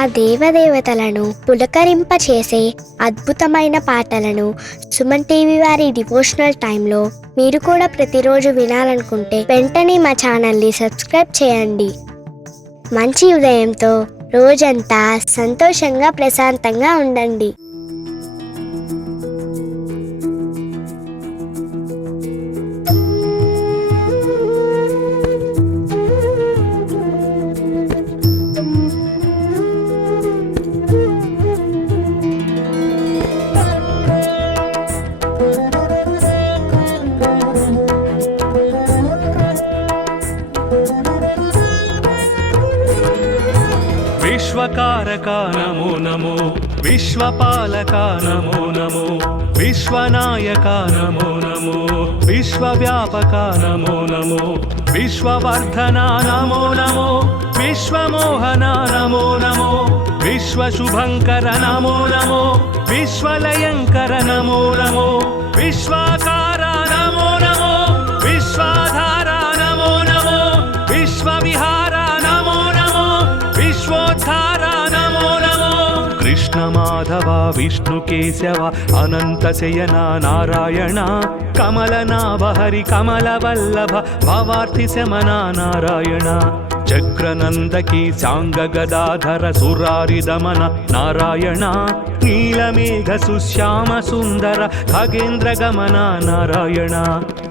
ఆ దేవదేవతలను పులకరింపచేసే అద్భుతమైన పాటలను సుమన్ టీవీ వారి డివోషనల్ టైంలో మీరు కూడా ప్రతిరోజు వినాలనుకుంటే వెంటనే మా ఛానల్ని సబ్స్క్రైబ్ చేయండి. మంచి ఉదయంతో రోజంతా సంతోషంగా ప్రశాంతంగా ఉండండి. విశ్వకారక నమో నమో, విశ్వపాలక నమో నమో, విశ్వనాయక నమో నమో, విశ్వవ్యాపక నమో నమో, విశ్వవర్ధన నమో నమో, విశ్వమోహన నమో నమో, విశ్వశుభంకర నమో నమో, విశ్వలయంకర నమో నమో, విశ్వాకార నమో నమో, విశ్వాధార నమో నమో, విశ్వవిహార నమో నమో, విశ్వోద్ధార నమో నమో. కృష్ణ మాధవ విష్ణు కేశవ అనంత శయన నారాయణ, కమలనాభ హరి కమల వల్లభ భవార్థి శమన నారాయణ, చక్రనందకి సాంగ గదాధర సురారి దమన నారాయణ, నీలమేఘ సుశ్యామ సుందర ఖగేంద్ర గమన నారాయణ,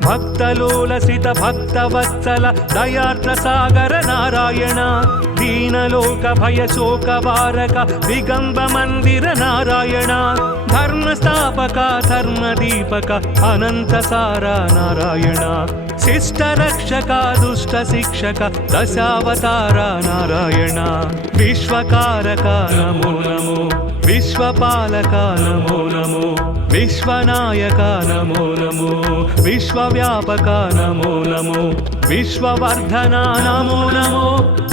భక్తలోలసిత భక్తవత్సల దయార్ద్ర సాగర నారాయణ, దీనలోక భయ శోక వారక దిగంబ మందిర నారాయణ, ధర్మస్థాపక ధర్మదీపక అనంత సార నారాయణ, శిష్ట రక్షక దుష్ట శిక్షక దశావతార నారాయణ, విశ్వకారక నమో నమో, విశ్వపాలక నమో నమో, విశ్వనాయక నమో నమో, విశ్వవ్యాపక నమో నమో, విశ్వవర్ధన నమో నమో,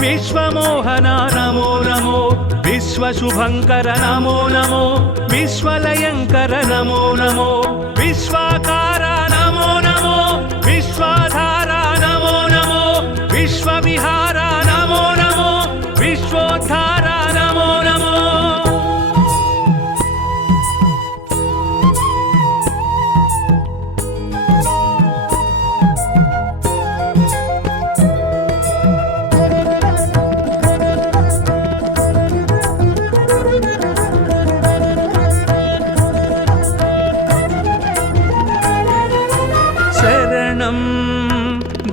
విశ్వమోహన నమో నమో, విశ్వశుభంకర నమో నమో, విశ్వలయంకర నమో నమో, విశ్వాకార నమో నమో, విశ్వాధార నమో నమో, విశ్వవిహార నమో నమో, విశ్వోద్ధార నమో నమో. శరణం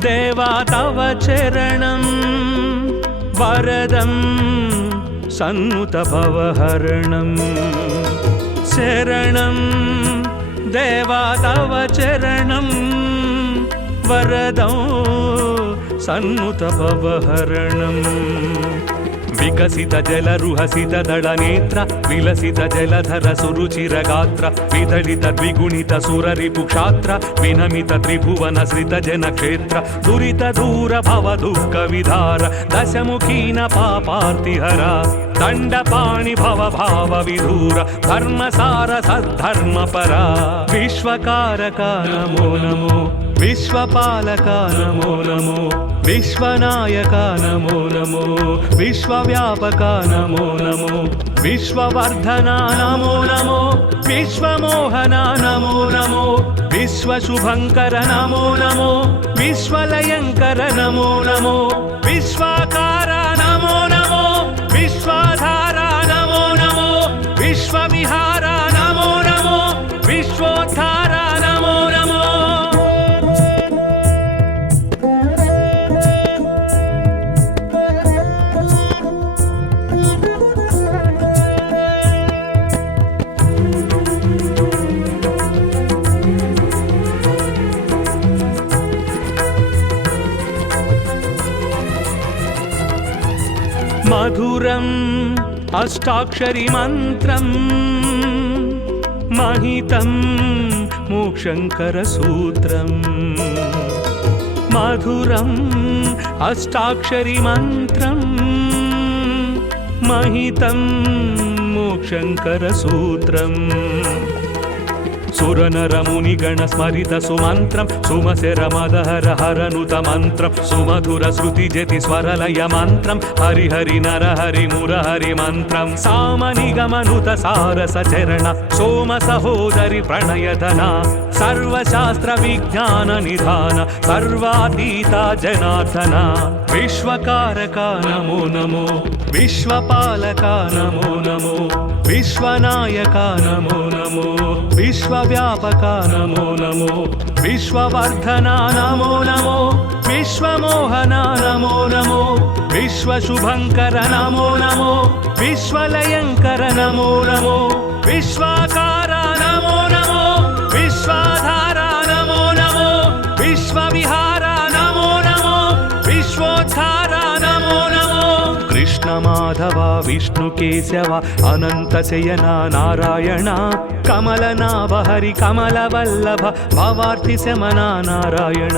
దేవా తవ చరణం, వరదం సన్నుత భవహరణం, శరణం దేవా తవ చరణం, వరదం సన్నుత భవహరణం, వికసిత జలరుహసిత దళ నేత్ర విలసిత జలధర సురుచిర గాత్ర, విదళిత ద్విగుణిత సురరిపు క్షాత్ర, వినమిత త్రిభువన శ్రిత జన క్షేత్ర, దురిత దూర భవ దుఃఖ విధార, దశముఖీన పాపార్తిహర, దండపాణి భవ భావ విధూర, ధర్మసార సద్ధర్మపర, విశ్వకారక నమో నమో, విశ్వపాలక నమో నమో, విశ్వనాయక నమో నమో, విశ్వవ్యాపక నమో నమో, విశ్వవర్ధన నమో నమో, విశ్వమోహన నమో నమో, విశ్వశుభంకర నమో నమో, విశ్వలయంకర నమో నమో, విశ్వాకార నమో నమో, విశ్వాధార నమో నమో, విశ్వవిహార నమో నమో, విశ్వోద్ధార నమో నమో. మధురం అష్టాక్షరి మంత్రం, మహితం మోక్షంకర సూత్రం, మధురం అష్టాక్షరి మంత్రం, మహితం మోక్షంకర సూత్రం, సురనరమునిగణ స్మరిత సుమంత్రం సుమశర మదహర హరనుత మంత్రం సుమధుర శృతి జతి స్వరలయ మంత్రం హరిహరి నరహరి మురహరి మంత్రం సామనిగమనుత సారస చరణ సోమ సహోదరి ప్రణయధన సర్వశాస్త్ర విజ్ఞాన నిధాన సర్వాతీత జనార్దన విశ్వకారక నమో నమో విశ్వపాలక నమో నమో విశ్వనాయక నమో నమో విశ్వవ్యాపక నమో నమో విశ్వవర్ధన నమో నమో విశ్వమోహన నమో నమో విశ్వశుభంకర నమో నమో విశ్వలయంకర నమో నమో విశ్వాకార నమో నమో విశ్వాధార నమో నమో విశ్వవిహార నమో నమో విశ్వోద్ధార నమో నమో కృష్ణ మాధవ విష్ణు కేశవ అనంత శయన నారాయణ కమలనాభ హరి కమల వల్లభ భవార్తి శమన నారాయణ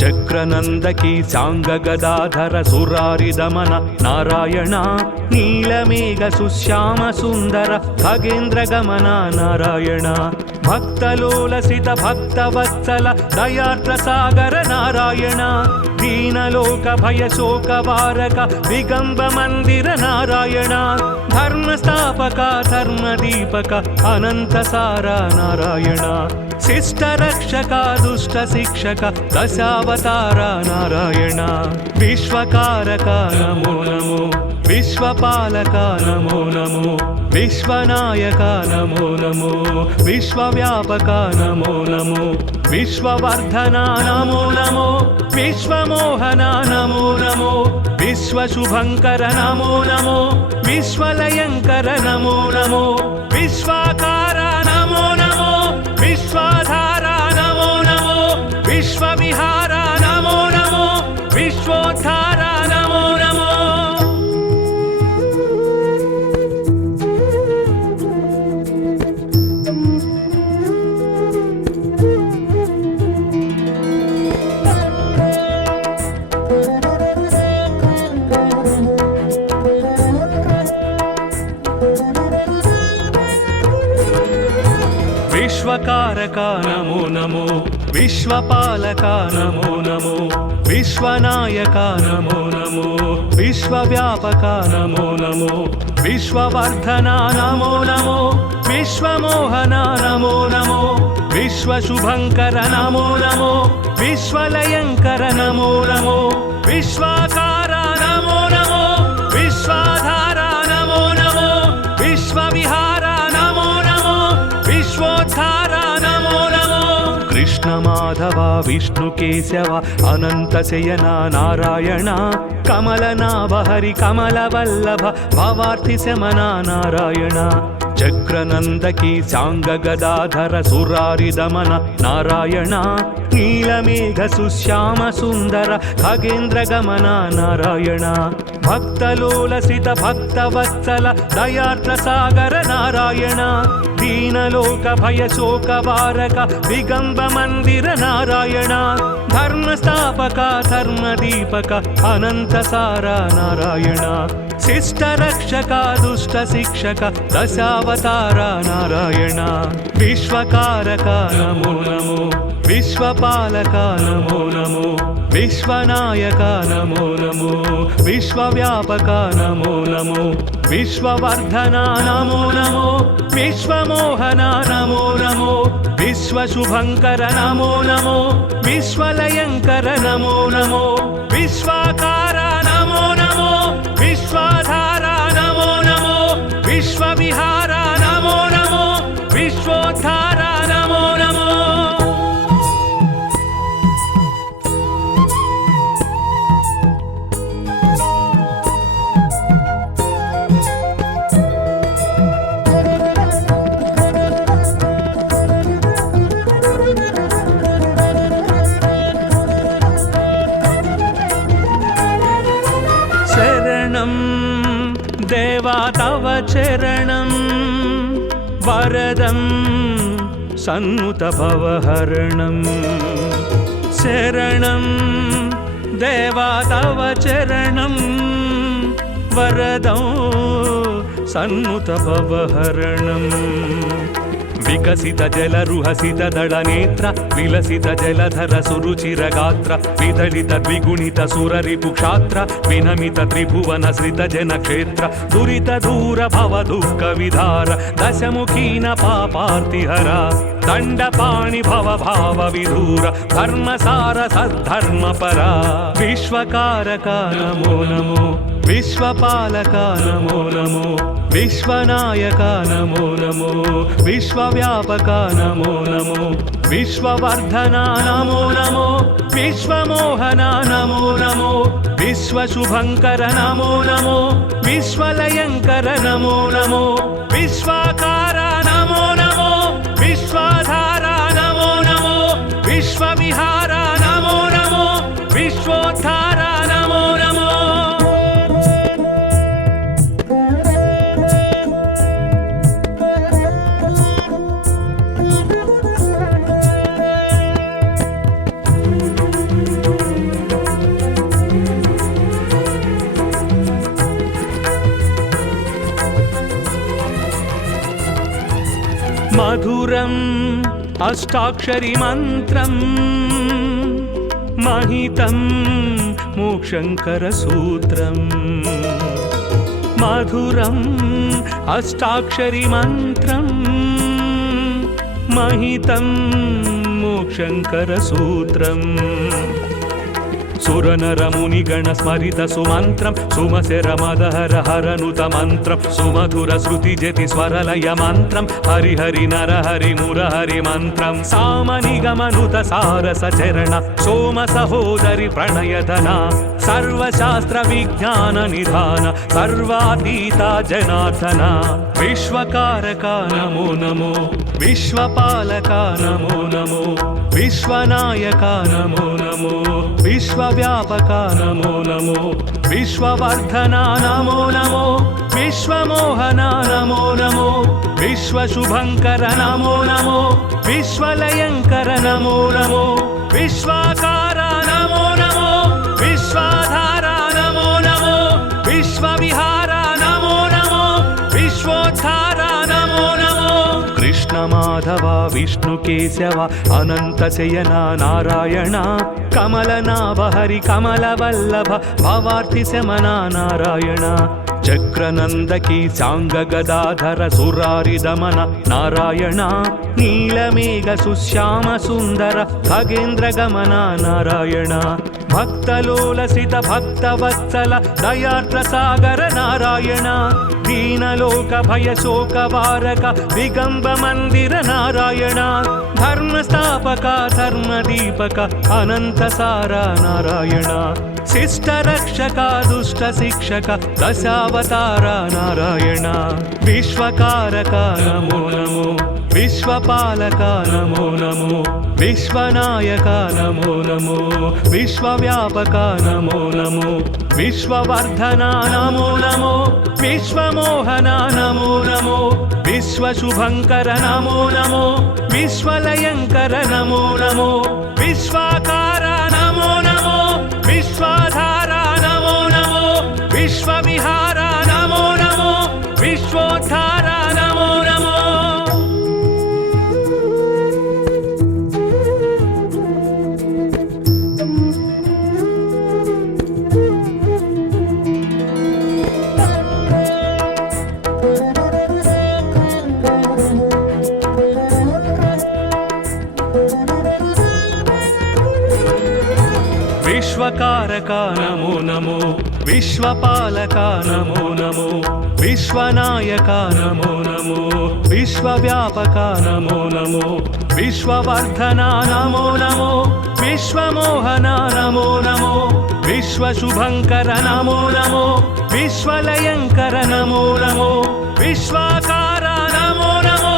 చక్రనందకి సాంగ గదాధర సురారి దమన నారాయణ నీలమేఘ సుశ్యామ సుందర ఖగేంద్ర గమన నారాయణ భక్తలోలసిత భక్తవత్సల దయార్ద్ర సాగర నారాయణ దీనలోక భయ శోక వారక దిగంబ మందిర నారాయణ ధర్మస్థాపక ధర్మదీపక అనంత సార నారాయణ శిష్ట రక్షక దుష్ట శిక్షక దశావతార నారాయణ విశ్వకారక నమో నమో విశ్వపాలక నమో నమో విశ్వనాయక నమో నమో విశ్వవ్యాపక నమో నమో విశ్వవర్ధన నమో నమో విశ్వమోహన నమో నమో విశ్వశుభంకర నమో నమో విశ్వలయంకర నమో నమో విశ్వాకార నమో నమో విశ్వాధార నమో నమో విశ్వవిహార నమో నమో విశ్వోద్ధార నమో నమో విశ్వకారక నమో నమో విశ్వపాలక నమో నమో విశ్వనాయక నమో నమో విశ్వవ్యాపక నమో నమో విశ్వవర్ధన నమో నమో విశ్వమోహన నమో నమో విశ్వశుభంకర నమో నమో విశ్వలయంకర నమో నమో విశ్వాకార నమో నమో విశ్వాధార నమో నమో విశ్వవిహార నమో నమో విశ్వోద్ధార నమో నమో కృష్ణ మాధవ విష్ణు కేశవ అనంత శయన నారాయణ కమలనాభ హరి కమల వల్లభ భవార్తి శమన నారాయణ చక్రనందకి సాంగ గదాధర సురారి దమన నారాయణ నీలమేఘ సుశ్యామ సుందర ఖగేంద్ర గమన నారాయణ భక్తలోలసిత భక్తవత్సల దయార్ద్ర సాగర నారాయణ దీనలోక భయ శోక వారక దిగంబ మందిర నారాయణ ధర్మస్థాపక ధర్మదీపక అనంత సార నారాయణ శిష్ట రక్షక దుష్ట శిక్షక దశావతార నారాయణ విశ్వకారక నమో నమో విశ్వపాలక నమో నమో విశ్వనాయక నమో నమో విశ్వవ్యాపక నమో నమో విశ్వవర్ధన నమో నమో విశ్వమోహన నమో నమో విశ్వశుభంకర నమో నమో విశ్వలయంకర నమో నమో విశ్వాకార నమో నమో విశ్వాధార నమో నమో విశ్వవిహార నమో నమో విశ్వోద్ధార నమో నమో దేవా తవ చరణం వరదం సన్నుత భవహరణం శరణం దేవా తవ చరణం వరదం సన్నుత భవహరణం వికసిత జలరుహసిత దళనేత్ర విలసిత జలధర సురుచిరగాత్ర విదళిత ద్విగుణిత సురరిపు క్షాత్ర వినమిత త్రిభువన శ్రిత జన క్షేత్ర దురిత దూర భవ దుఃఖ విధార దశముఖీన పాపార్తిహర దండపాణి భవ భావ విధూర ధర్మసార సద్ధర్మ పరా విశ్వకారక నమో నమో విశ్వపాలక నమో నమో విశ్వనాయక నమో నమో విశ్వవ్యాపక నమో నమో విశ్వవర్ధన నమో నమో విశ్వమోహన నమో నమో విశ్వశుభంకర నమో నమో విశ్వలయంకర నమో నమో విశ్వాకార నమో నమో విశ్వాధార నమో నమో విశ్వవిహార నమో నమో విశ్వోద్ధార నమో నమో మధురం అష్టాక్షరి మంత్రం మహితం మోక్షంకర సూత్రం మధురం అష్టాక్షరి మంత్రం మహితం మోక్షంకర సూత్రం సురనరముని గణ స్మరిత సుమంత్రం సుమశర మదహర హరనుత మంత్రం సుమధుర శృతి జతి స్వరలయ మంత్రం హరిహరి నరహరి మురహరి మంత్రం సామనిగమనుత సారస చరణ సోమ సహోదరి ప్రణయధన సర్వశాస్త్ర విజ్ఞాన నిధాన సర్వాతీత జనార్దన విశ్వకారక నమో నమో విశ్వపాలక నమో నమో విశ్వనాయక నమో నమో విశ్వవ్యాపక నమో నమో విశ్వవర్ధన నమో నమో విశ్వమోహన నమో నమో విశ్వశుభంకర నమో నమో విశ్వలయంకర నమో నమో విశ్వాకార నమో నమో విశ్వాధార నమో నమో విశ్వవిహార నమో నమో విశ్వోద్ధార నమో నమో కృష్ణ మాధవ విష్ణు కేశవ అనంత శయన నారాయణ కమలనాభ హరి కమల వల్లభ భవార్తి శమన నారాయణ చక్రనందకి సాంగ గదాధర సురారి దమన నారాయణ నీలమేఘ సుశ్యామ సుందర ఖగేంద్ర గమన నారాయణ భక్తలోలసిత భక్తవత్సల దయార్ద్ర సాగర నారాయణ దీనలోక భయ శోక వారక దిగంబ మందిర నారాయణ ధర్మస్థాపక ధర్మదీపక అనంత సార నారాయణ శిష్ట రక్షక దుష్ట శిక్షక దశావతార నారాయణ విశ్వకారక నమో నమో విశ్వపాలక నమో నమో విశ్వనాయక నమో నమో విశ్వవ్యాపక నమో నమో విశ్వవర్ధన నమో నమో విశ్వమోహన నమో నమో విశ్వశుభంకర నమో నమో విశ్వలయంకర నమో నమో విశ్వాకార నమో నమో విశ్వాధార నమో నమో విశ్వవిహార నమో నమో విశ్వోద్ధార నమో నమో విశ్వకారక నమో నమో విశ్వపాలక నమో నమో విశ్వనాయక నమో నమో విశ్వవ్యాపక నమో నమో విశ్వవర్ధన నమో నమో విశ్వమోహన నమో నమో విశ్వశుభంకర నమో నమో విశ్వలయంకర నమో నమో విశ్వాకార నమో నమో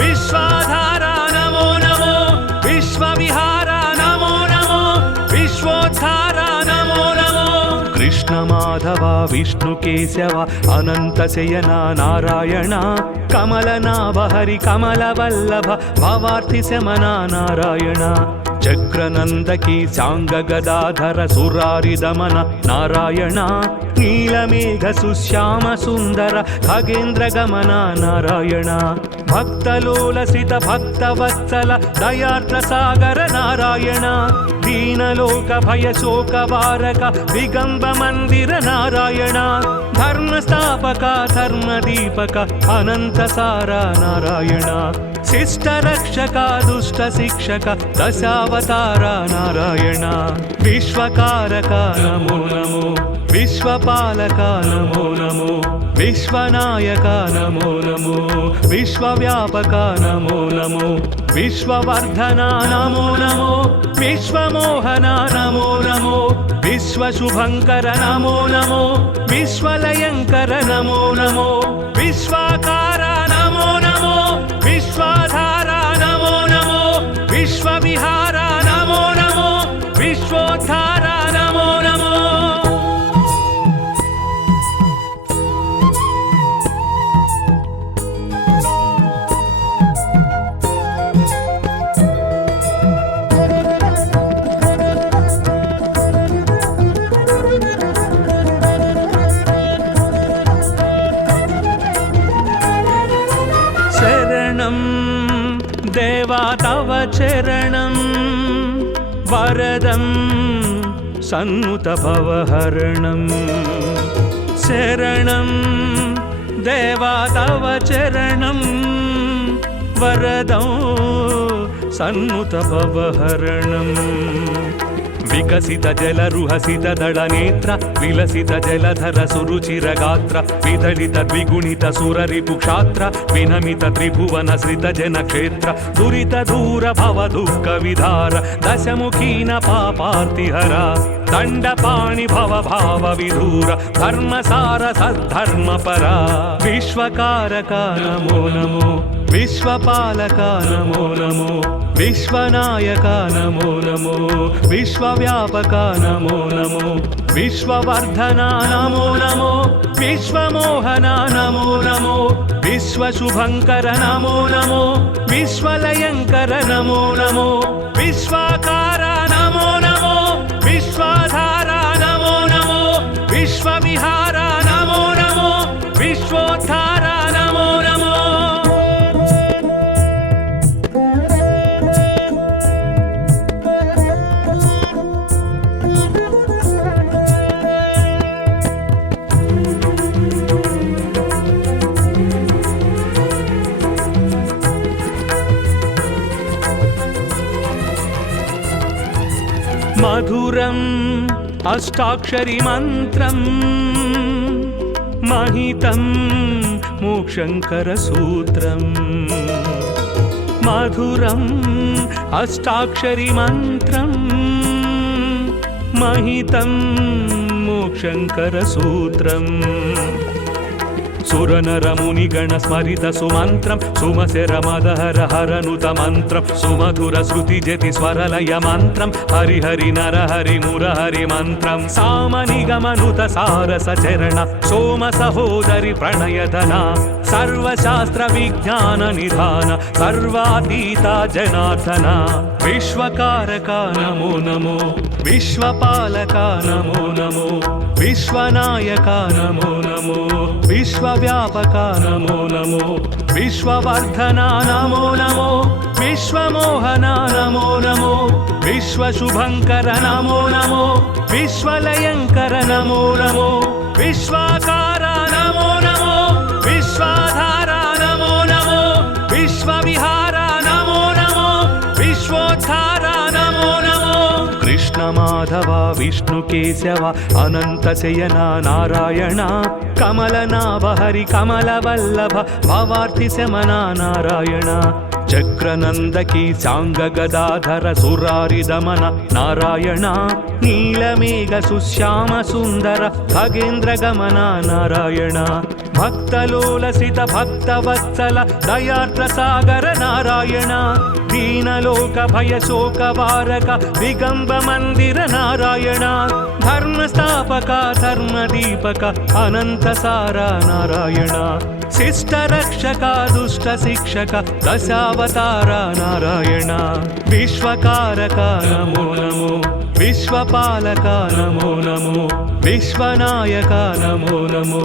విశ్వాధార నమో నమో విశ్వవిహార నమో నమో విశ్వోద్ధార నమో నమో కృష్ణ మాధవ విష్ణు కేశవ అనంత శయన నారాయణ కమలనాభ హరి కమల వల్లభ భవార్తి శమన నారాయణ చక్రనందకి సాంగ గదాధర సురారి దమన నారాయణ నీలమేఘ సుశ్యామ సుందర ఖగేంద్ర గమన నారాయణ భక్తలోలసిత భక్తవత్సల దయార్ద్ర సాగర నారాయణ దీనలోక భయ శోక వారక దిగంబ మందిర నారాయణ ధర్మస్థాపక ధర్మదీపక అనంత సార నారాయణ శిష్ట రక్షక దుష్ట శిక్షక దశావతార నారాయణ విశ్వకారక నమో నమో విశ్వపాలక నమో నమో విశ్వనాయక నమో నమో విశ్వవ్యాపక నమో నమో విశ్వవర్ధన నమో నమో విశ్వమోహన నమో నమో విశ్వశుభంకర నమో నమో విశ్వలయంకర నమో నమో విశ్వాకార నమో నమో విశ్వాధార నమో నమో విశ్వవిహార నమో నమో విశ్వోద్ధార నమో నమో దేవా తవ చరణం వరదం సన్నుత భవహరణం శరణం దేవా తవ చరణం వరదం సన్నుత భవహరణం వికసిత జలరుహసిత దళ నేత్ర విలసిత జలధర సురుచిర గాత్ర విదళిత ద్విగుణిత సురరిపు క్షాత్ర వినమిత త్రిభువన శ్రిత జన క్షేత్ర దురిత దూర భవ దుఃఖ విధార దశముఖీన పాపార్తిహర దండపాణి భవ భావ విధూర ధర్మసార సద్ధర్మ పరా విశ్వకారక నమో నమో విశ్వపాలక నమో నమో విశ్వనాయక నమో నమో విశ్వవ్యాపక నమో నమో విశ్వవర్ధన నమో నమో విశ్వమోహన నమో నమో విశ్వశుభంకర నమో నమో విశ్వలయంకర నమో నమో విశ్వాకార నమో నమో విశ్వాధార నమో నమో విశ్వవిహార నమో నమో విశ్వోద్ధార నమో నమో మధురం అష్టాక్షరి మంత్రం మహితం మోక్షంకర సూత్రం మధురం అష్టాక్షరి మంత్రం మహితం మోక్షంకర సూత్రం సురనరముని గణ స్మరిత సుమంత్రం సుమశర మదహర హరనుత మంత్రం సుమధుర శృతి జతి స్వరలయ మంత్రం హరిహరి నరహరి మురహరి మంత్రం సామనిగమనుత సారస చరణ సోమ సహోదరి ప్రణయధన సర్వశాస్త్ర విజ్ఞాన నిధాన సర్వాతీత జనార్దన విశ్వకారక నమో నమో విశ్వపాలక నమో నమో విశ్వనాయక నమో నమో విశ్వవ్యాపక నమో నమో విశ్వవర్ధన నమో నమో విశ్వమోహన నమో నమో విశ్వశుభంకర నమో నమో విశ్వలయంకర నమో నమో విశ్వాకార నమో నమో విశ్వాధార నమో నమో విశ్వవిహార నమో నమో విశ్వోద్ధార నమో నమో కృష్ణ మాధవ విష్ణు కేశవ అనంత శయన నారాయణ కమలనాభ హరి కమల వల్లభ భవార్తి శమన నారాయణ చక్రనందకి సాంగ గదాధర సురారి దమన నారాయణ నీలమేఘ సుశ్యామ సుందర ఖగేంద్ర గమన నారాయణ భక్తలోలసిత భక్తవత్సల దయార్ద్ర సాగర నారాయణ దీనలోక భయ శోక వారక దిగంబ మందిర నారాయణ ధర్మస్థాపక ధర్మదీపక అనంత సార నారాయణ శిష్ట రక్షక దుష్ట శిక్షక దశావతార నారాయణ విశ్వకారక నమో నమో విశ్వపాలక నమో నమో విశ్వనాయక నమో నమో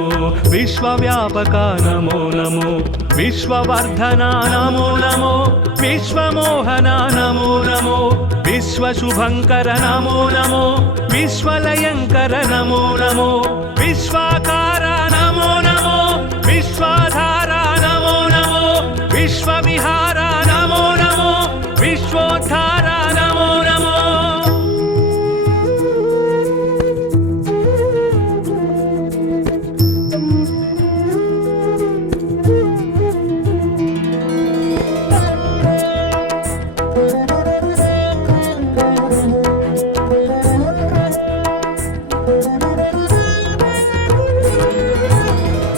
విశ్వవ్యాపక నమో నమో విశ్వవర్ధన నమో నమో విశ్వమోహన నమో నమో విశ్వశుభంకర నమో నమో విశ్వలయంకర నమో నమో విశ్వాకార నమో నమో విశ్వాధార నమో నమో విశ్వవిహార నమో నమో విశ్వోద్ధార నమో నమో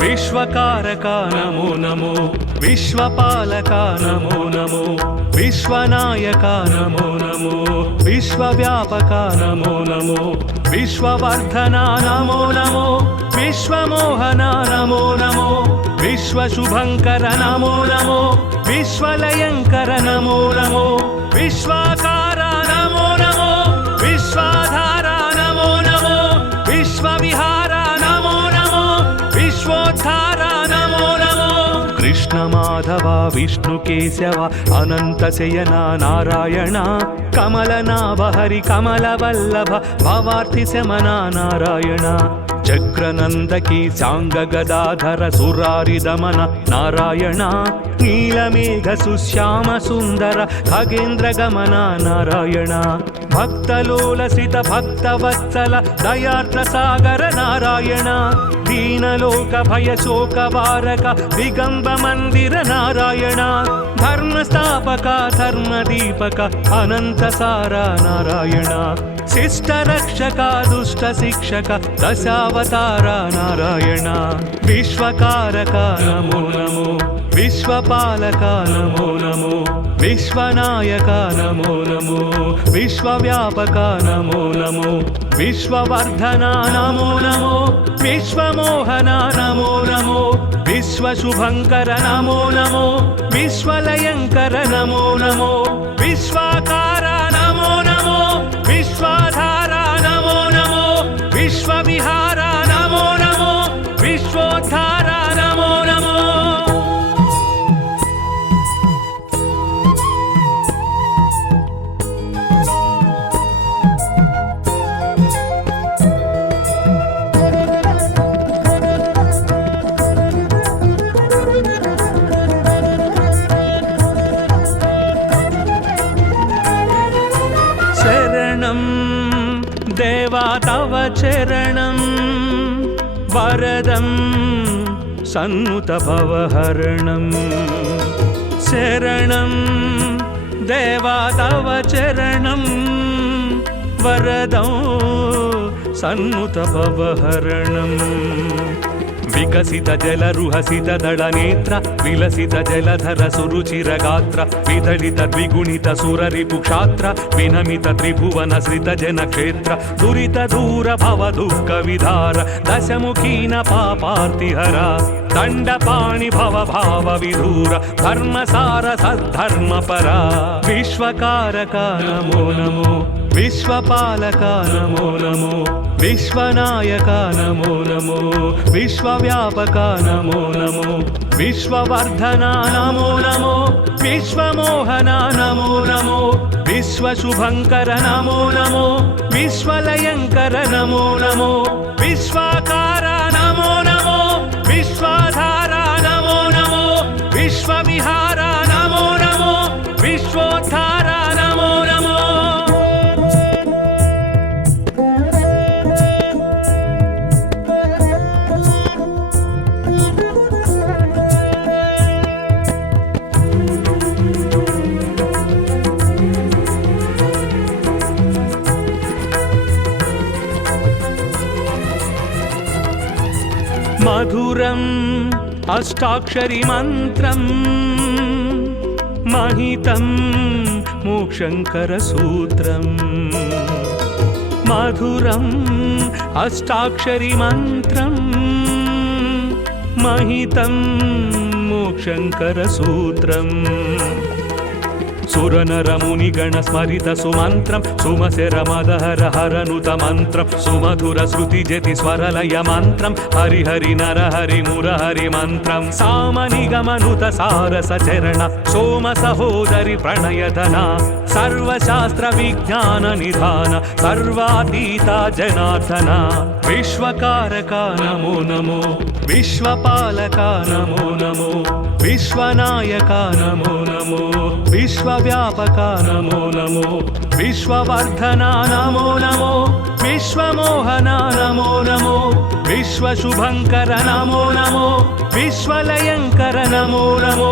విశ్వకారక నమో నమో విశ్వపాలక నమో నమో విశ్వనాయక నమో నమో విశ్వవ్యాపక నమో నమో విశ్వవర్ధన నమో నమో విశ్వమోహన నమో నమో విశ్వశుభంకర నమో నమో విశ్వలయంకర నమో నమో విశ్వాకార నమో నమో విశ్వాధార నమో నమో విశ్వవిహార నమో నమో విశ్వోద్ధార నమో నమో కృష్ణ మాధవ విష్ణు కేశవ అనంత శయన నారాయణ కమలనాభ హరి కమల వల్లభ భవార్తి శమన నారాయణ చక్రనందకి సాంగ గదాధర సురారి దమన నారాయణ నీలమేఘ సుశ్యామ సుందర ఖగేంద్ర గమన నారాయణ భక్తలోలసిత భక్తవత్సల దయార్ద్ర సాగర నారాయణ దీనలోక భయ శోక వారక దిగంబ మందిర నారాయణ ధర్మస్థాపక ధర్మదీపక అనంత సార నారాయణ శిష్ట రక్షక దుష్ట శిక్షక దశావతార నారాయణ విశ్వకారక నమో నమో విశ్వపాలక నమో నమో విశ్వనాయక నమో నమో విశ్వవ్యాపక నమో నమో విశ్వవర్ధన నమో నమో విశ్వమోహన నమో నమో విశ్వశుభంకర నమో నమో విశ్వలయంకర నమో నమో విశ్వాకార నమో నమో విశ్వాధార నమో నమో విశ్వవిహార నమో నమో విశ్వోద్ధార నమో నమో శరణం దేవా తవ చరణం వరదం సన్నుత భవహరణం శరణం దేవా తవ చరణం వరదం సన్నుత భవహరణం వికసిత జలరుహసిత దళ నేత్ర విలసిత జలధర సురుచిర గాత్ర విదళిత ద్విగుణిత సురరిపు క్షాత్ర వినమిత త్రిభువన శ్రిత జన క్షేత్ర దురిత దూర భవ దుఃఖ విధార దశముఖీన పాపార్తిహర దండపాణి భవ భావ విధూర ధర్మసార సద్ధర్మ పరా విశ్వకారక నమో నమో విశ్వపాలక నమో నమో విశ్వనాయక నమో నమో విశ్వవ్యాపక నమో నమో విశ్వవర్ధన నమో నమో విశ్వమోహన నమో నమో విశ్వశుభంకర నమో నమో విశ్వలయంకర నమో నమో విశ్వాకార నమో నమో విశ్వాధార నమో నమో విశ్వవిహార నమో నమో విశ్వోద్ధార నమో నమో మధురం అష్టాక్షరి మంత్రం మహితం మోక్షంకర సూత్రం మధురం అష్టాక్షరి మంత్రం మహితం మోక్షంకర సూత్రం సురనరముని గణ స్మరిత సుమంత్రం సుమశర మదహర హరనుత మంత్రం సుమధుర శృతి జతి స్వరలయ మంత్రం హరిహరి నరహరి మురహరి మంత్రం సామని గమనుత సారస చరణ సోమ సహోదరి ప్రణయధన సర్వశాస్త్ర విజ్ఞాన నిధాన సర్వాతీత జనార్దన విశ్వకారక నమో నమో విశ్వపాలక నమో నమో విశ్వనాయక నమో నమో విశ్వవ్యాపక నమో నమో విశ్వవర్ధన నమో నమో విశ్వమోహన నమో నమో విశ్వశుభంకర నమో నమో విశ్వలయంకర నమో నమో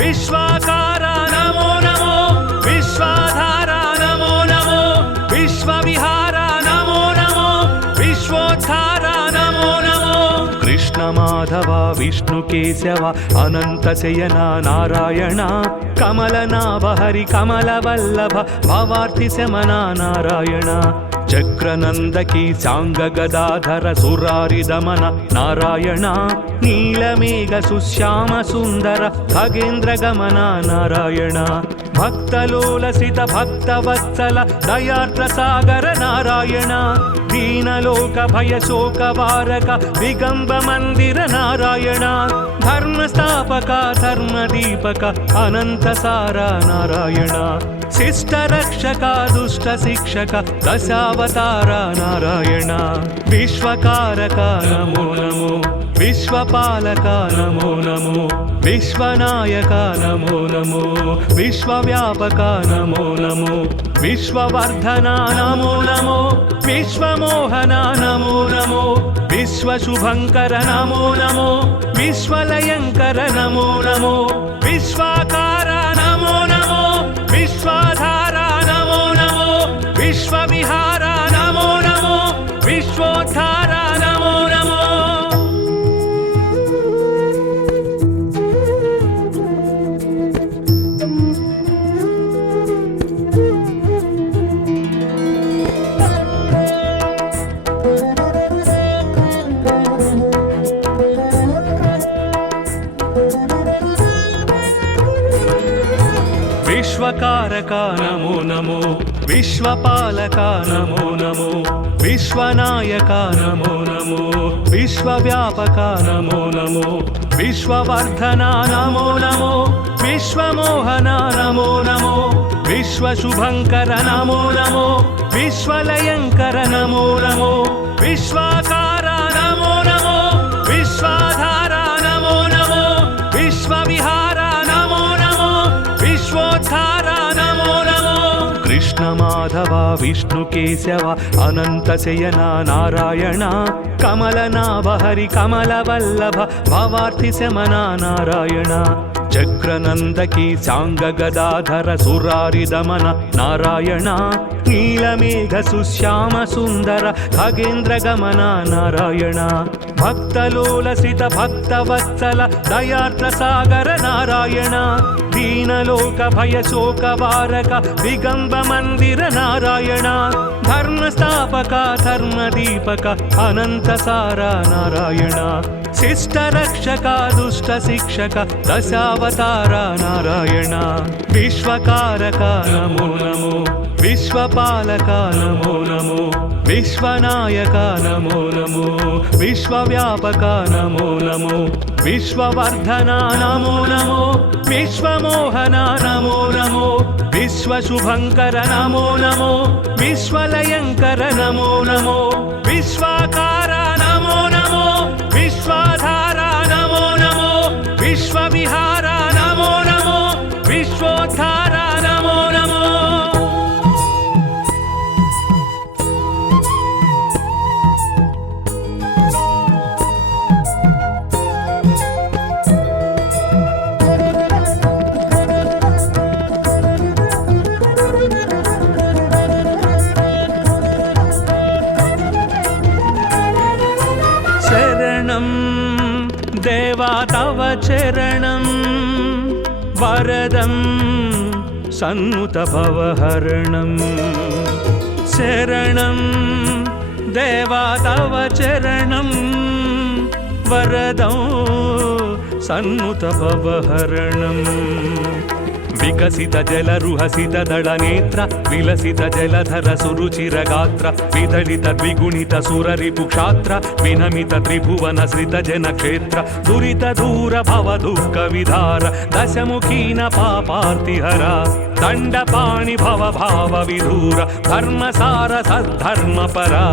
విశ్వాకార నమో నమో విశ్వాధార నమో నమో విశ్వవిహార నమో నమో విశ్వోద్ధార నమో నమో కృష్ణ మాధవ విష్ణు కేశవ అనంత శయన నారాయణ కమలనాభ హరి కమల వల్లభ భవార్తి శమన నారాయణ చక్రనందకి సాంగ గదాధర సురారి దమన నారాయణ నీలమేఘ సుశ్యామ సుందర ఖగేంద్ర గమన నారాయణ భక్తలోలసిత భక్తవత్సల దయార్ద్ర సాగర నారాయణ దీనలోక భయ శోక వారక దిగంబ మందిర నారాయణ ధర్మస్థాపక ధర్మదీపక అనంత సార నారాయణ శిష్ట రక్షక దుష్ట శిక్షక దశావతార నారాయణ విశ్వకారక నమో నమో విశ్వపాలక నమో నమో విశ్వనాయక నమో నమో విశ్వవ్యాపక నమో నమో విశ్వవర్ధన నమో నమో విశ్వమోహన నమో నమో విశ్వశుభంకర నమో నమో విశ్వలయంకర నమో నమో విశ్వాకార నమో నమో విశ్వాధార నమో నమో విశ్వవిహార నమో నమో విశ్వోద్ధార నమో నమో విశ్వకారక నమో నమో విశ్వపాలక నమో నమో విశ్వనాయక నమో నమో విశ్వవ్యాపక నమో నమో విశ్వవర్ధన నమో నమో విశ్వమోహన నమో నమో విశ్వశుభంకర నమో నమో విశ్వలయంకర నమో నమో విశ్వాకార నమో నమో విశ్వాధార నమో నమో విశ్వవిహార నమో నమో విశ్వోద్ధార నమో నమో కృష్ణ మాధవ విష్ణు కేశవ అనంత శయన నారాయణ కమలనాభ హరి కమల వల్లభ భవార్తి శమన నారాయణ చక్రనందకి సాంగ గదాధర సురారి దమన నారాయణ నీలమేఘ సుశ్యామ సుందర ఖగేంద్ర గమన నారాయణ భక్తలోలసిత భక్తవత్సల దయార్ద్ర సాగర నారాయణ దీనలోక భయ శోక వారక దిగంబ మందిర నారాయణ ధర్మస్థాపక ధర్మదీపక అనంత సార నారాయణ శిష్ట రక్షక దుష్ట శిక్షక దశావతార నారాయణ విశ్వకారక నమో నమో విశ్వపాలక నమో నమో విశ్వనాయక నమో నమో విశ్వవ్యాపక నమో నమో విశ్వవర్ధన నమో నమో విశ్వమోహన నమో నమో విశ్వశుభంకర నమో నమో విశ్వలయంకర నమో నమో విశ్వాకార నమో నమో విశ్వాధార నమో నమో విశ్వవిహార నమో నమో విశ్వోద్ధార నమో నమో శరణం देवा तव चरणं वरदं सन्नुत भवहरणं शरणं देवा तव चरणं वरदं सन्नुत भवहरणम् विकसित जलरुहसित दलनेत्र विलसित जलधर सुरुचिर गात्र विदलित द्विगुणित सुररिपुक्षात्र विनमित त्रिभुवन श्रित जनक्षेत्र दुरित दूर भव दुःख विधार दशमुखीन पापार्तिहर दण्डपाणि भव भाव विधूर धर्मसार सद्धर्मपरा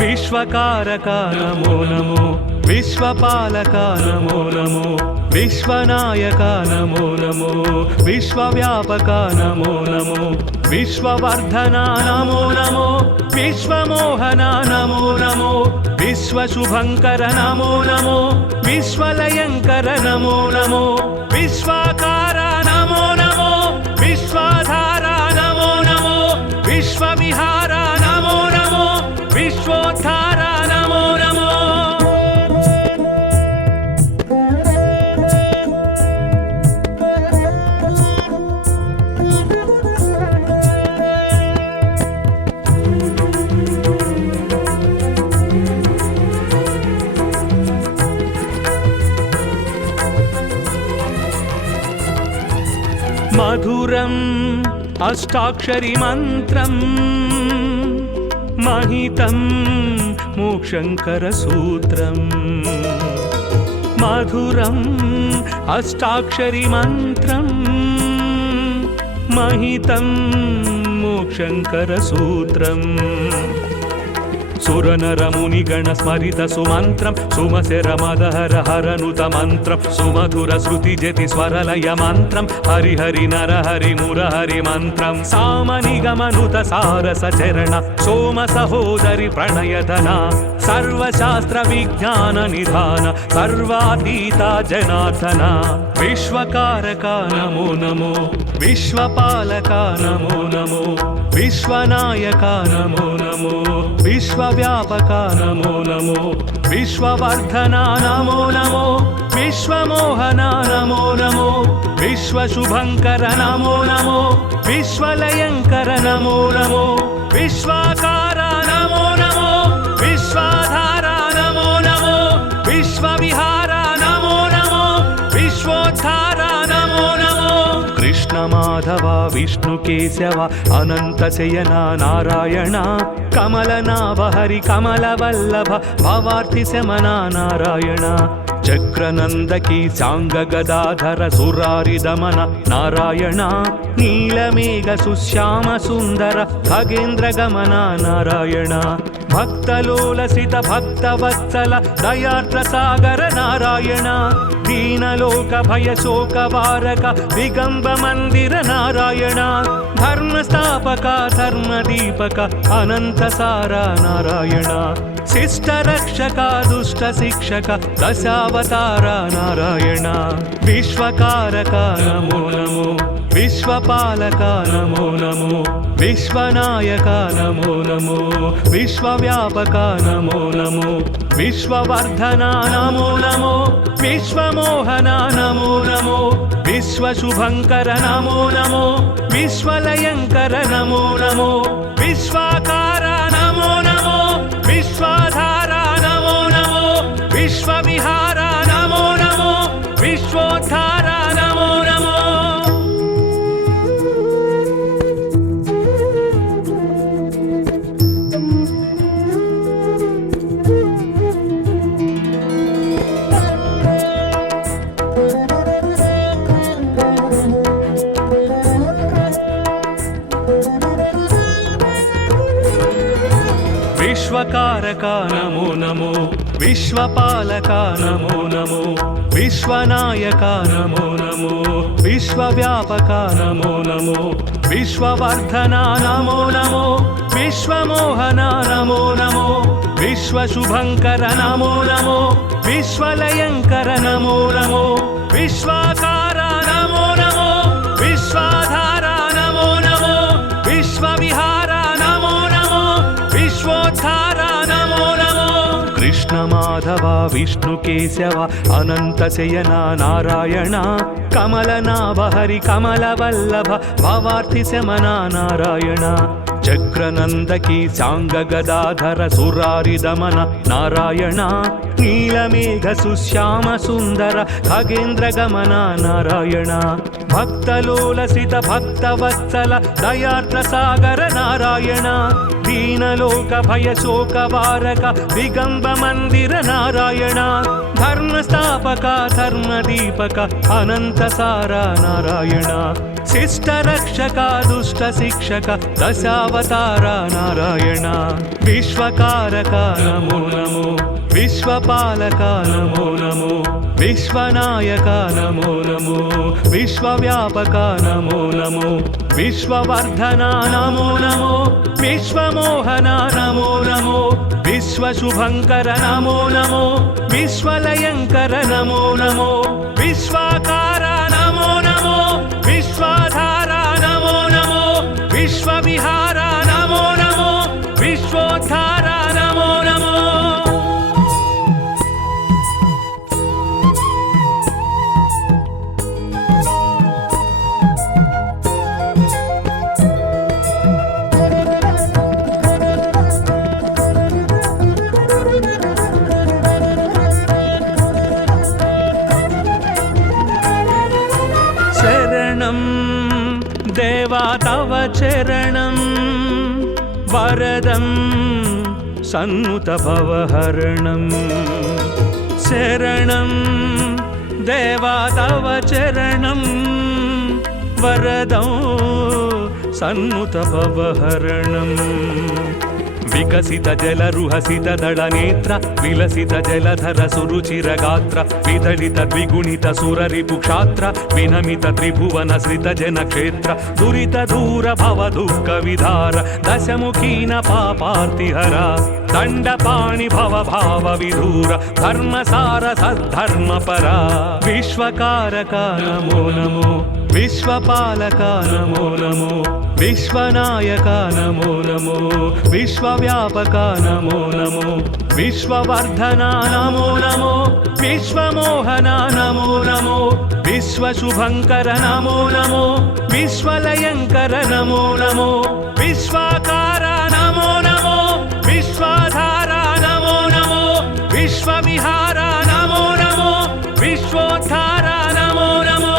विश्वकारका नमो नमो विश्वपालका नमो नमो विश्वनायका नमो नमो विश्वव्यापका नमो नमो विश्ववर्धना नमो नमो विश्वमोहना नमो नमो विश्वशुभङ्कर नमो नमो विश्वलयङ्कर नमो नमो विश्वाकारा नमो नमो विश्वाधारा नमो नमो विश्वविहारा नमो नमो विश्वोद्धारा नमो नमो मधुरम् अष्टाक्षरी मन्त्रं महितं मोक्षङ्करसूत्रम् मधुरम् अष्टाक्षरी मन्त्रं महितं मोक्षङ्करसूत्रम् सुरनरमुनिगण स्मरित सुमन्त्रं सुमशरमदहर हरनुत मन्त्रं सुमधुर श्रुतिजति स्वरलय मन्त्रं हरि हरि नर हरि मुरहरि मन्त्रं सामनिगमनुत सारस चरण सोम सहोदरि प्रणयधना सर्वशास्त्र विज्ञान निधान सर्वातीता जनार्दना विश्वकारका नमो नमो विश्वपालका नमो नमो विश्वनायका नमो नमो विश्वव्यापका नमो नमो विश्ववर्धना नमो नमो विश्वमोहना नमो नमो विश्वशुभङ्कर नमो नमो विश्वलयङ्कर नमो नमो विश्वाकारा नमो नमो विश्वाधारा नमो नमो विश्वविहारा नमो नमो विश्वोद्धारा नमो नमो कृष्ण माधव विष्णु केशव अनंत शयना नारायण कमलनाभ हरि कमलवल्लभ भवार्ति शमना नारायण चक्रनंदकी सांग गदाधर सुरारि दमन नारायण नीलमेघ सुश्याम सुंदर खगेन्द्र गमन नारायण भक्तलोलसित भक्तवत्सल दयार्द्र सागर नारायण दीनलोक भय शोक वारक दिगंब मंदिर नारायण धर्म स्थापक धर्म दीपक अनंत सारा नारायण शिष्ट रक्षक दुष्ट शिक्षक दशावतार नारायण विश्वकारक नमो नमो विश्वपालक नमो नमो विश्वनायक नमो नमो विश्वव्यापक नमो नमो विश्ववर्धना नमो नमो विश्वमोहना नमो नमो विश्वशुभङ्कर नमो नमो विश्वलयङ्कर नमो नमो विश्वाकारा नमो नमो विश्वाधारा नमो नमो विश्वविहारा नमो नमो विश्वोद्धारा नमो नमो विश्वकारका नमो नमो विश्वपालका नमो नमो विश्वनायका नमो नमो विश्वव्यापका नमो नमो विश्ववर्धना नमो नमो विश्वमोहना नमो नमो विश्वशुभङ्कर नमो नमो विश्वलयङ्कर नमो नमो विश्वाकारा नमो नमो विश्वाधारा नमो नमो विश्वविहारा नमो नमो विश्वोद्धारा नमो नमो कृष्ण माधव कृष्णमाधव विष्णुकेशव अनन्तशयन नारायण कमलनाभ हरि कमलवल्लभ भवार्थिशमन नारायण चक्रनन्दकी साङ्गगदाधर सुरारिदमन नारायण नीलमेघ सुश्याम सुन्दर खगेन्द्रगमन नारायण भक्तलोलसित भक्तवत्सल दयार्द्रसागर नारायण दीनलोक भयशोकवारक दिगम्ब मन्दिर नारायण धर्मस्थापक धर्मदीपक अनन्तसार नारायण शिष्टरक्षक दुष्टशिक्षक दशावतार नारायण विश्वकारक नमो नमो विश्वपालक नमो नमो विश्वनायक नमो नमो विश्वव्यापक नमो नमो विश्ववर्धन नमो नमो विश्वमोहन नमो नमो विश्वशुभङ्कर नमो नमो विश्वलयङ्कर नमो नमो विश्वाकार नमो नमो विश्वाधार नमो नमो विश्वविहार नमो नमो विश्वोद्धार नमो नमो देवा तव चरणं वरदं सन्नुत भवहरणं शरणं देवा तव चरणं वरदं सन्नुत भवहरणं विकसित जलरुहसित दलनेत्र विलसित जलधर सुरुचिरगात्र विदलित द्विगुणित सुररिपुक्षात्र विनमित त्रिभुवन सृत जनक्षेत्र दुरित दूर भव दुःख विधार दशमुखीन पापार्तिहर दण्डपाणि भव भाव विधूर धर्मसार सद्धर्मपरा विश्वकारक नमो नमो विश्वपालक नमो नमो विश्वनायक नमो नमो विश्वव्यापक नमो नमो विश्ववर्धन नमो नमो विश्वमोहन नमो नमो विश्वशुभङ्कर नमो नमो विश्वलयङ्कर नमो नमो विश्वाकार नमो नमो विश्वाधार नमो नमो विश्वविहार नमो नमो विश्वोद्धार नमो नमो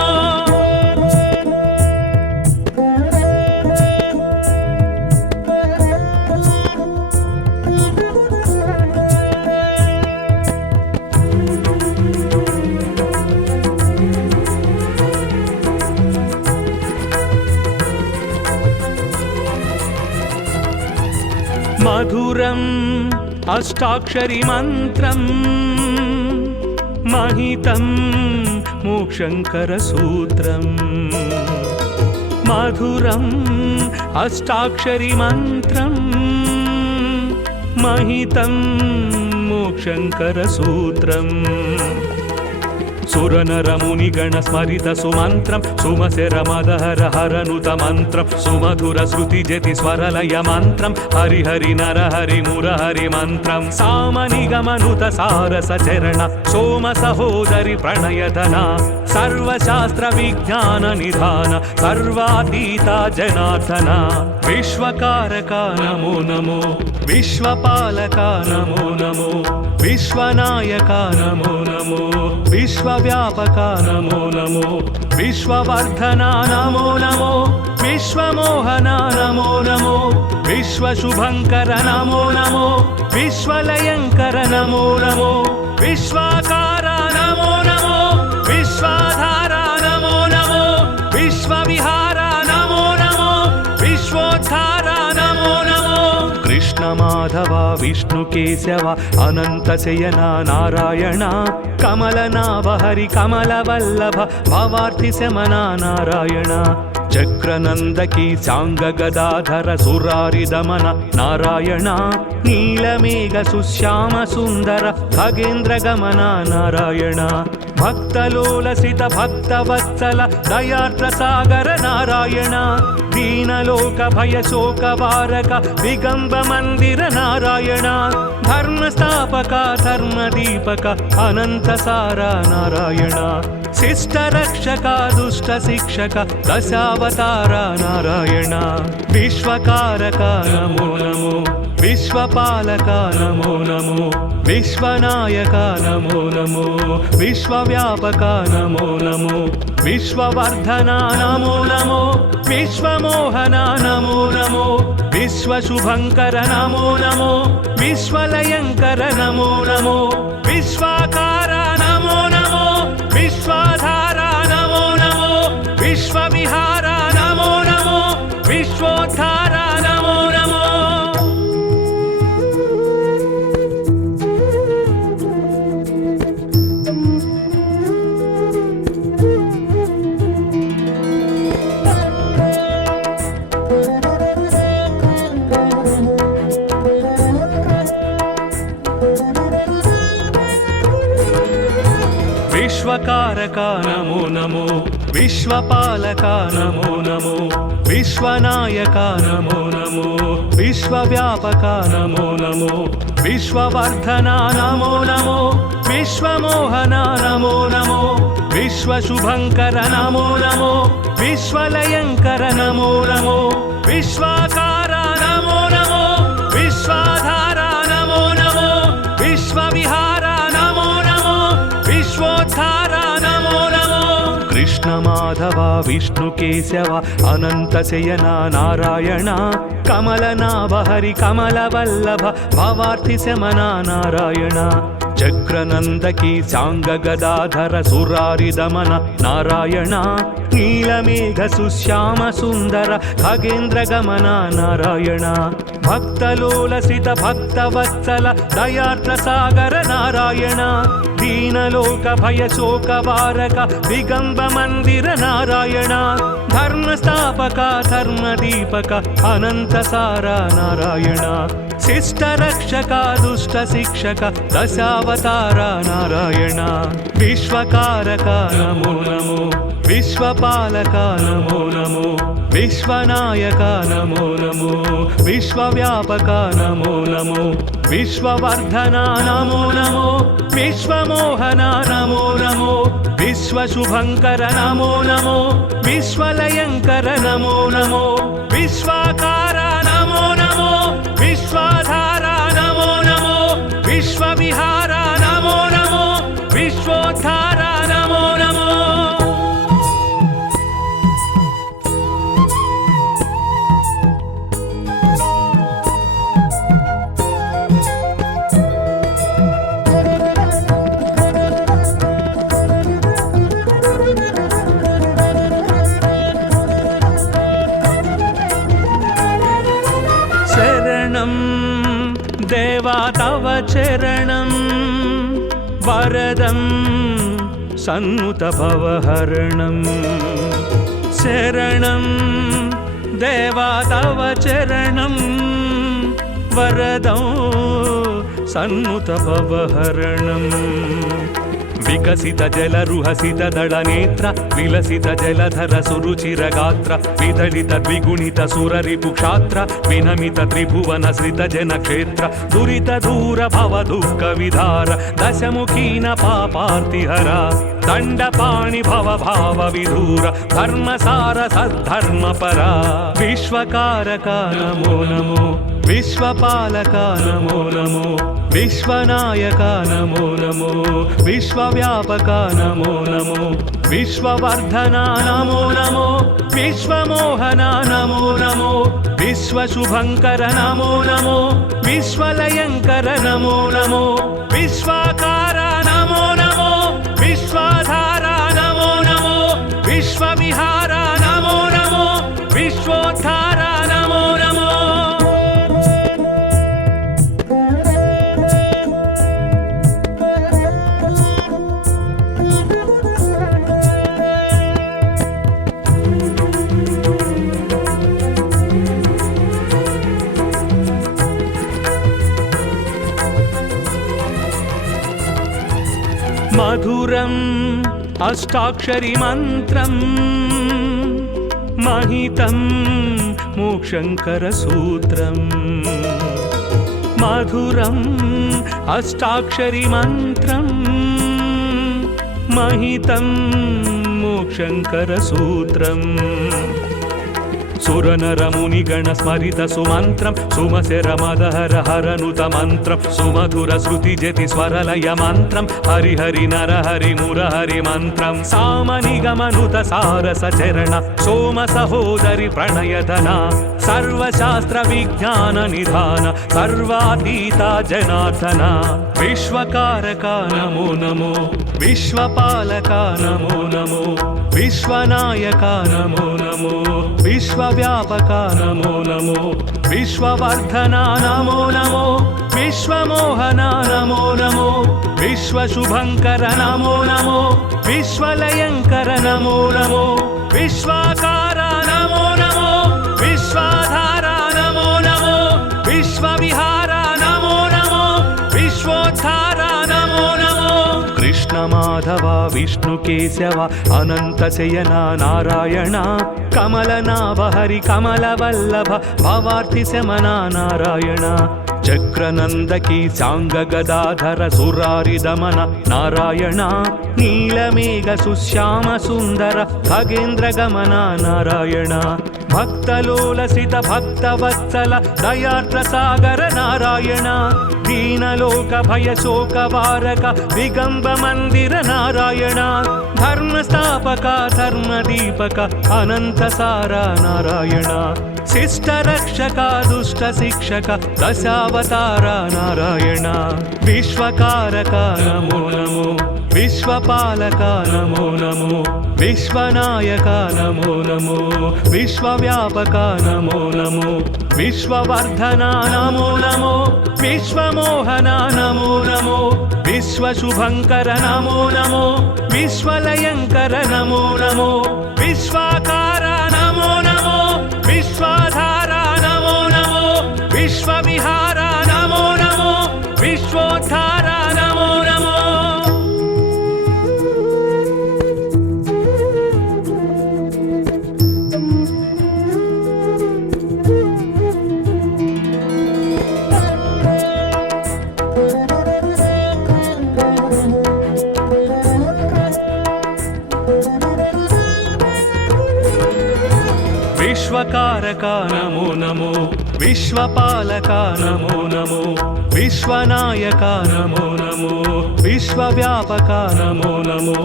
मधुरम् अष्टाक्षरी मन्त्रम् महितं मोक्षङ्करसूत्रम् मधुरम् अष्टाक्षरी मन्त्रम् महितं मोक्षङ्करसूत्रम् सुरनरमुनिगण स्मरित सुमन्त्रं सुमशरमदहर हरनुत मन्त्रं सुमधुर श्रुतिजति स्वरलय मन्त्रं हरिहरि नरहरि मुरहरि मन्त्रं सामनिगमनुत सारसचरण सोम सहोदरि प्रणयधना सर्वशास्त्र विज्ञान निधान सर्वातीता जनार्दना विश्वकारक नमो नमो विश्वपालक नमो नमो विश्वनायक नमो नमो विश्वव्यापक नमो नमो विश्ववर्धन नमो नमो विश्वमोहन नमो नमो विश्वशुभङ्कर नमो नमो विश्वलयङ्कर नमो नमो विश्वाकार नमो नमो विश्वाधार नमो नमो विश्वविहार नमो नमो विश्वोद्धार नमो नमो कृष्णमाधव विष्णुकेशव अनन्तशयन नारायण कमलनाभ हरि कमलवल्लभ भवार्थिशमन नारायण चक्रनन्दकी साङ्गगदाधर सुरारिदमन नारायण नीलमेघ सुश्याम सुन्दर खगेन्द्रगमन नारायण భక్తలోలసిత భక్తవత్సల దయార్ద్ర సాగర నారాయణ దీనలోక భయ శోక వారక దిగంబ మందిర నారాయణ ధర్మస్థాపక ధర్మదీపక అనంత సార నారాయణ శిష్ట రక్షక దుష్ట శిక్షక దశావతార నారాయణ విశ్వకారక నమో నమో విశ్వపాలక నమో నమో విశ్వనాయక నమో నమో విశ్వవ్యాపక నమో నమో విశ్వవర్ధన నమో నమో విశ్వమోహన నమో నమో విశ్వశుభంకర నమో నమో విశ్వలయంకర నమో నమో విశ్వాకార నమో నమో విశ్వాధార నమో నమో విశ్వవిహార నమో నమో విశ్వోద్ధార నమో నమో విశ్వకారక నమో నమో విశ్వపాలక నమో నమో విశ్వనాయక నమో నమో విశ్వవ్యాపక నమో నమో విశ్వవర్ధన నమో నమో విశ్వమోహన నమో నమో విశ్వశుభంకర నమో నమో విశ్వలయంకర నమో నమో విశ్వాకార నమో నమో విశ్వాధార నమో నమో విశ్వవిహార నమో నమో విశ్వోద్ధార నమో నమో కృష్ణ మాధవ విష్ణు కేశవ అనంత శయన నారాయణ కమలనాభ హరి కమల వల్లభ భవార్థి శమన నారాయణ చక్రనందకి సాంగ గదాధర సురారి దమన నారాయణ నీలమేఘ సుశ్యామ సుందర ఖగేంద్ర గమన నారాయణ భక్తలోలసిత భక్తవత్సల దయార్ద్ర సాగర నారాయణ దీనలోక భయ శోక వారక దిగంబ మందిర నారాయణ ధర్మస్థాపక ధర్మదీపక అనంత సార నారాయణ శిష్ట రక్షక దుష్ట శిక్షక దశావతార నారాయణ విశ్వకారక నమో నమో విశ్వపాలక నమో నమో విశ్వనాయక నమో నమో విశ్వవ్యాపక నమో నమో విశ్వవర్ధన నమో నమో విశ్వమోహన నమో నమో విశ్వశుభంకర నమో నమో విశ్వలయంకర నమో నమో విశ్వాకార నమో నమో విశ్వాధార నమో నమో విశ్వవిహార నమో నమో విశ్వోద్ధార నమో నమో శరణం దేవా తవ చరణం వరదం సన్నుత భవహరణం శరణం దేవా తవ చరణం వరదం సన్నుత భవహరణం వికసిత జలరుహసిత దళనేత్ర విలసిత జలధర సురుచిర గాత్ర విదళిత ద్విగుణిత సురరిపు క్షాత్ర వినమిత త్రిభువన శ్రిత జన క్షేత్ర దురిత దూర భవ దుఃఖ విధార దశముఖీన పాపార్తిహర దండపాణి భవ భావ విధూర ధర్మసార సద్ధర్మ పరా విశ్వకారక నమో నమో విశ్వపాలక నమో నమో విశ్వనాయక నమో నమో విశ్వవ్యాపక నమో నమో విశ్వవర్ధన నమో నమో విశ్వమోహన నమో నమో విశ్వశుభంకర నమో నమో విశ్వలయంకర నమో నమో విశ్వాకార నమో నమో విశ్వాధార నమో నమో విశ్వవిహార నమో నమో విశ్వోద్ధార నమో నమో మధురం అష్టాక్షరి మంత్రం మహితం మోక్షంకర సూత్రం మధురం అష్టాక్షరి మంత్రం మహితం మోక్షంకర సూత్రం సురనరమునిగణ స్మరిత సుమంత్రం సుమశరమదహర హరనుత మంత్రం సుమధుర శృతి జతి స్వరలయ మంత్రం హరిహరి నరహరి మురహరి మంత్రం సామనిగమనుత సారస చరణ సోమ సహోదరి ప్రణయధన సర్వశాస్త్ర విజ్ఞాన నిధాన సర్వాతీత జనార్దన విశ్వకారక నమో నమో విశ్వపాలక నమో నమో విశ్వనాయక నమో నమో విశ్వవ్యాపక నమో నమో విశ్వవర్ధన నమో నమో విశ్వమోహన నమో నమో విశ్వశుభంకర నమో నమో విశ్వలయంకర నమో నమో విశ్వాకార నమో నమో విశ్వాధార నమో నమో విశ్వవిహార నమో నమో విశ్వోద్ధార నమో నమో కృష్ణ మాధవ విష్ణు కేశవ అనంత శయన నారాయణ కమలనాభ హరి కమల వల్లభ భవార్తి శమన నారాయణ చక్రనందకి సాంగ గదాధర సురారి దమన నారాయణ నీలమేఘ సుశ్యామ సుందర ఖగేంద్ర గమన నారాయణ భక్తలోలసిత భక్తవత్సల దయార్ద్ర సాగర నారాయణ దీనలోక భయ శోక వారక దిగంబ మందిర నారాయణ ధర్మస్థాపక ధర్మదీపక అనంత సార నారాయణ శిష్ట రక్షక దుష్ట శిక్షక దశావతార నారాయణ విశ్వకారక నమో నమో విశ్వపాలక నమో నమో విశ్వనాయక నమో నమో విశ్వవ్యాపక నమో నమో విశ్వవర్ధన నమో నమో విశ్వమోహన నమో నమో విశ్వశుభంకర నమో నమో విశ్వలయంకర నమో నమో విశ్వాకార నమో నమో విశ్వాధార నమో నమో విశ్వవిహార నమో నమో విశ్వోద్ధార నమో నమో విశ్వకారక నమో నమో విశ్వపాలక నమో నమో విశ్వనాయక నమో నమో విశ్వవ్యాపక నమో నమో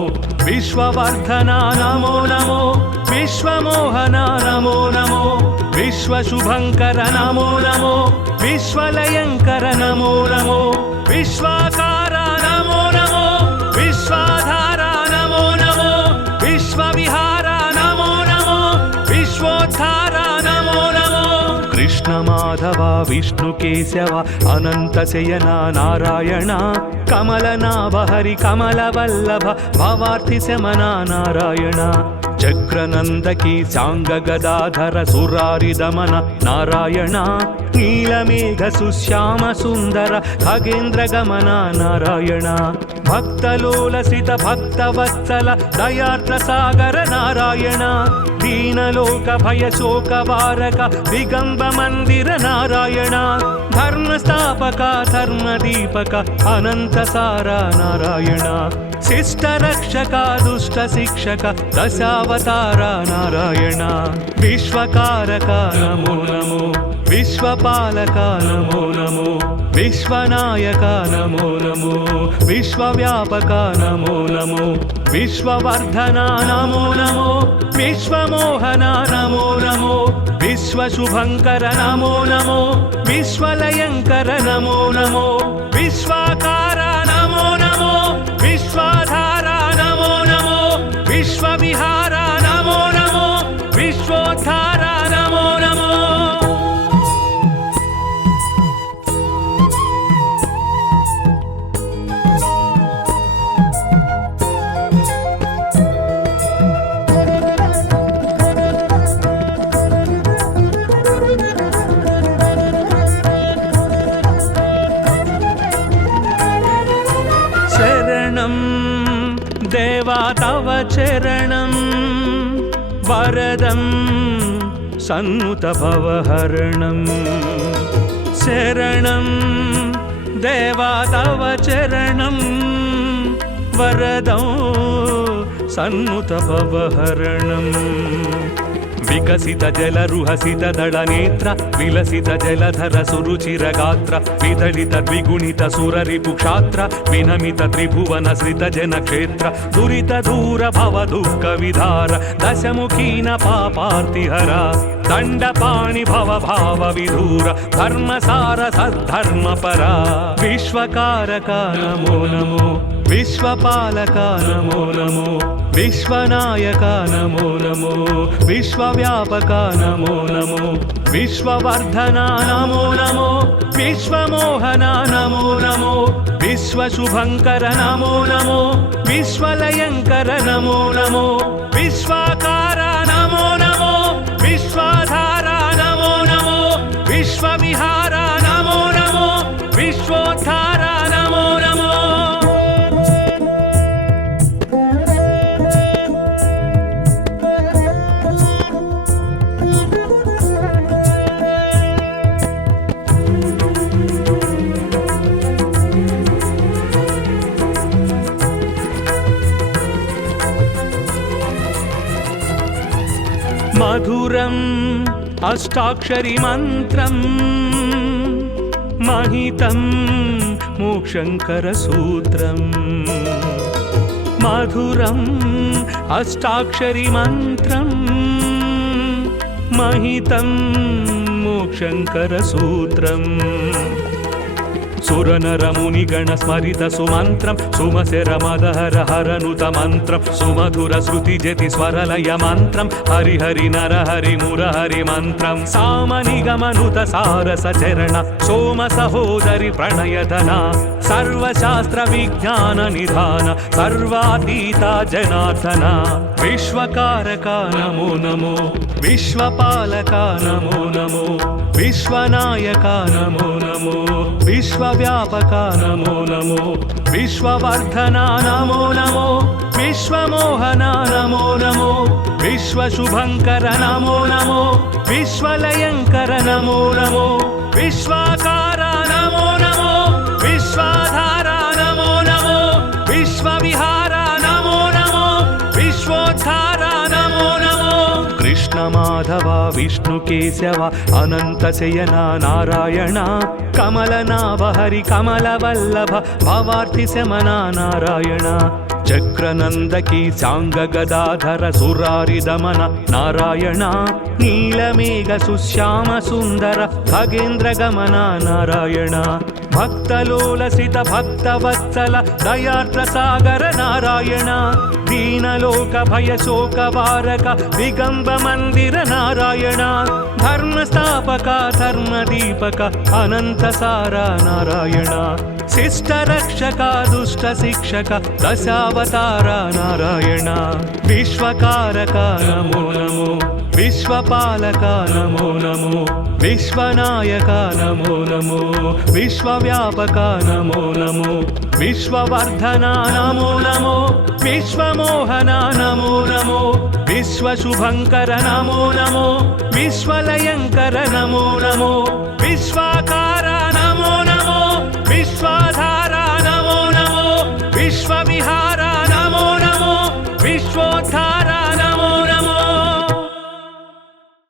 విశ్వవర్ధన నమో నమో విశ్వమోహన నమో నమో విశ్వశుభంకర నమో నమో విశ్వలయంకర నమో నమో విశ్వాకార నమో నమో విశ్వాధార నమో నమో విశ్వవిహార నమో నమో విశ్వోద్ధార నమో నమో కృష్ణ మాధవ విష్ణు కేశవ అనంత శయన నారాయణ కమలనాభ హరి కమల వల్లభ భవార్తి శమన నారాయణ చక్రనందకి సాంగ గదాధర సురారి దమన నారాయణ నీలమేఘ సుశ్యామ సుందర ఖగేంద్ర గమన నారాయణ భక్తలోలసిత భక్తవత్సల దయార్ద్ర సాగర నారాయణ దీనలోక భయ శోక వారక దిగంబ మందిర నారాయణ ధర్మస్థాపక ధర్మదీపక అనంత సార నారాయణ శిష్ట రక్షక దుష్ట శిక్షక దశావతార నారాయణ విశ్వకారక నమో నమో విశ్వపాలక నమో నమో విశ్వనాయక నమో నమో విశ్వవ్యాపక నమో నమో విశ్వవర్ధన నమో నమో విశ్వమోహన నమో నమో విశ్వశుభంకర నమో నమో విశ్వలయంకర నమో నమో విశ్వాకార నమో నమో విశ్వాధార నమో నమో విశ్వవిహార నమో నమో విశ్వోద్ధార నమో నమో శరణం तव चरणं वरदं सन्नुत भवहरणं शरणं देवा तव चरणं वरदं सन्नुत भवहरणं विकसित जलरुहसित दलनेत्र विलसित जलधर सुरुचिरगात्र विदलित द्विगुणित सुररिपुक्षात्र विनमित त्रिभुवन श्रित जनक्षेत्र दुरित दूर भव दुःख विधार दशमुखीन पापार्तिहरा दण्डपाणि भव भाव विधूर धर्मसार सद्धर्मपरा विश्वकारका नमो नमो विश्वपालका नमो नमो विश्वनायका नमो नमो विश्वव्यापका नमो नमो विश्ववर्धना नमो नमो विश्वमोहना नमो नमो विश्वशुभङ्कर नमो नमो विश्वलयङ्कर नमो नमो विश्वाकारा नमो नमो विश्वाधारा नमो नमो विश्वविहारा नमो नमो विश्वोद्धारा नमो नमो मधुरम् अष्टाक्षरी मन्त्रम् महितं मोक्षङ्करसूत्रम् मधुरम् अष्टाक्षरी मन्त्रम् महितं मोक्षङ्करसूत्रम् सुरनरमुनिगण स्मरित सुमन्त्रं सुमसेर मदहर हरनुत मन्त्रं सुमधुर श्रुति जति स्वरलय मन्त्रं हरि हरि नर हरि मुरहरि मन्त्रं सामनिगमनुत सारस चरण सोम सहोदरि प्रणयधना सर्वशास्त्र विज्ञान निधान सर्वातीता जनार्दना विश्वकारका नमो नमो विश्वपालका नमो नमो विश्वनायका नमो नमो विश्वव्यापका नमो नमो विश्ववर्धना नमो नमो विश्वमोहना नमो नमो विश्वशुभङ्कर नमो नमो विश्वलयङ्कर नमो नमो विश्वाकारा नमो नमो विश्वाधारा नमो नमो विश्वविहारा नमो नमो विश्वोद्धारा नमो नमो कृष्ण माधव विष्णु केशव अनंत शयना नारायण कमलनाभ हरि कमलवल्लभ भवार्ति शमना नारायण चक्रनंदकी सांग गदाधर सुरारि दमन नारायण नीलमेघ सुश्याम सुंदर खगेन्द्र गमन नारायण भक्तलोलसित भक्तवत्सल दयार्द्र सागर नारायण दीनलोक भय शोक वारक दिगंब मंदिर नारायण धर्मस्थापक धर्मदीपक अनंत सारा नारायण शिष्ट रक्षक दुष्ट शिक्षक दशावतार नारायण विश्वकारक नमो नमो विश्वपालक नमो नमो विश्वनायक नमो नमो विश्वव्यापक नमो नमो विश्ववर्धना नमो नमो विश्वमोहना नमो नमो विश्वशुभङ्कर नमो नमो विश्वलयङ्कर नमो नमो विश्वाकारा नमो नमो विश्वाधारा नमो नमो विश्वविहारा नमो नमो विश्वोद्धारा